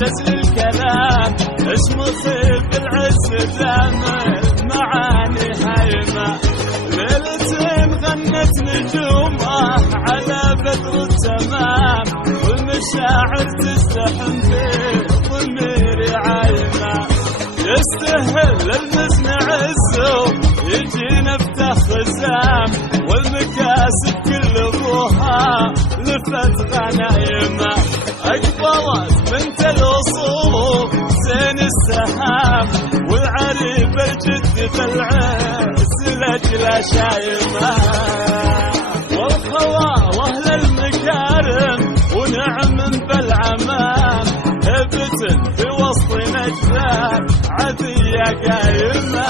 جزل الكلام اشمخي بالعز دام المعاني هايمة. ليلة غنت نجومه على بدر التمام والمشاعر تزدحم في ضميري عايمة. يستهل المزن عزه يجينا بتخزام والمكاسب كل ابوها لفت غنايمه. اكبرت بنت الاصول زين السهام والعريبه الجد بالعز لاجل شايمه. والخوا واهل المكارم ونعم بالعمام هبت في وسط نجدان عذية قايمة.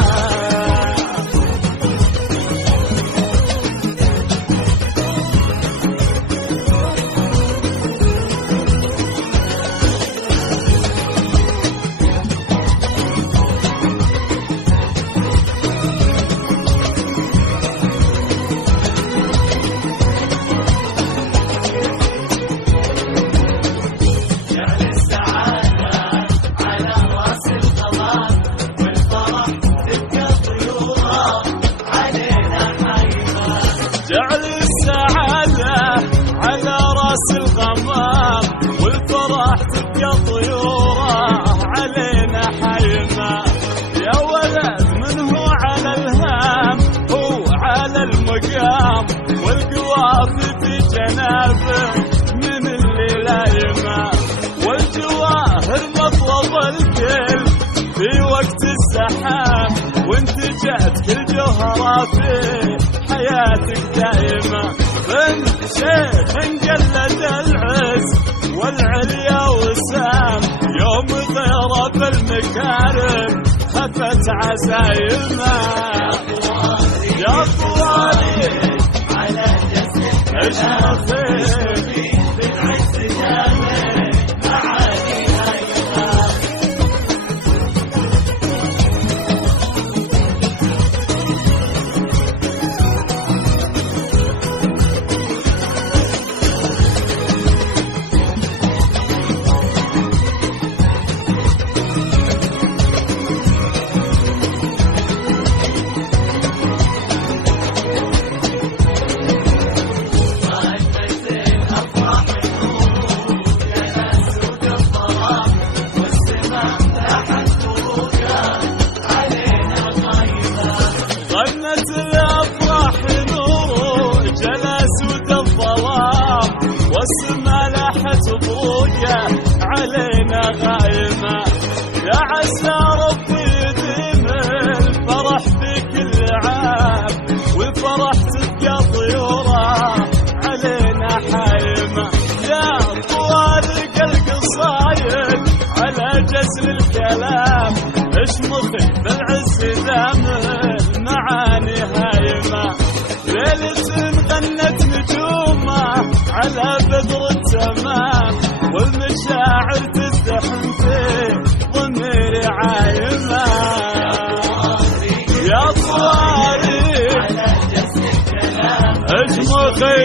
جعل السعادة على راس الغمام والفرح تبقى طيوره علينا حيمة. يا ولد من هو على الهام هو على المقام والقوافي في جنابه من اللي لايمة. والجواهر مطلب الكل في وقت الزحام وانتجت كل جوهرة في حياتك دائمة. بنت شيخ انقلد العز والعليا وسام يوم غيره بالمكارم خفت عزايمه. يا طوالي على جسد اشمخي بالعز جامل معاني هايمة. غنت الافراح نور جلس ود الظلام والسما لاحت بروقه علينا غايمه. يا عسى ربي يديم الفرح في كل عام والفرح تبقى طيوره علينا حايمه. يا طوارق القصايد على جزل الكلام اشمخي بالعز دامه معاني هايمة. ليلة غنت نجومه على بدر التمام والمشاعر تزدحم في ضميري عايمة. يا طوارق على جسد الكلام اشمخي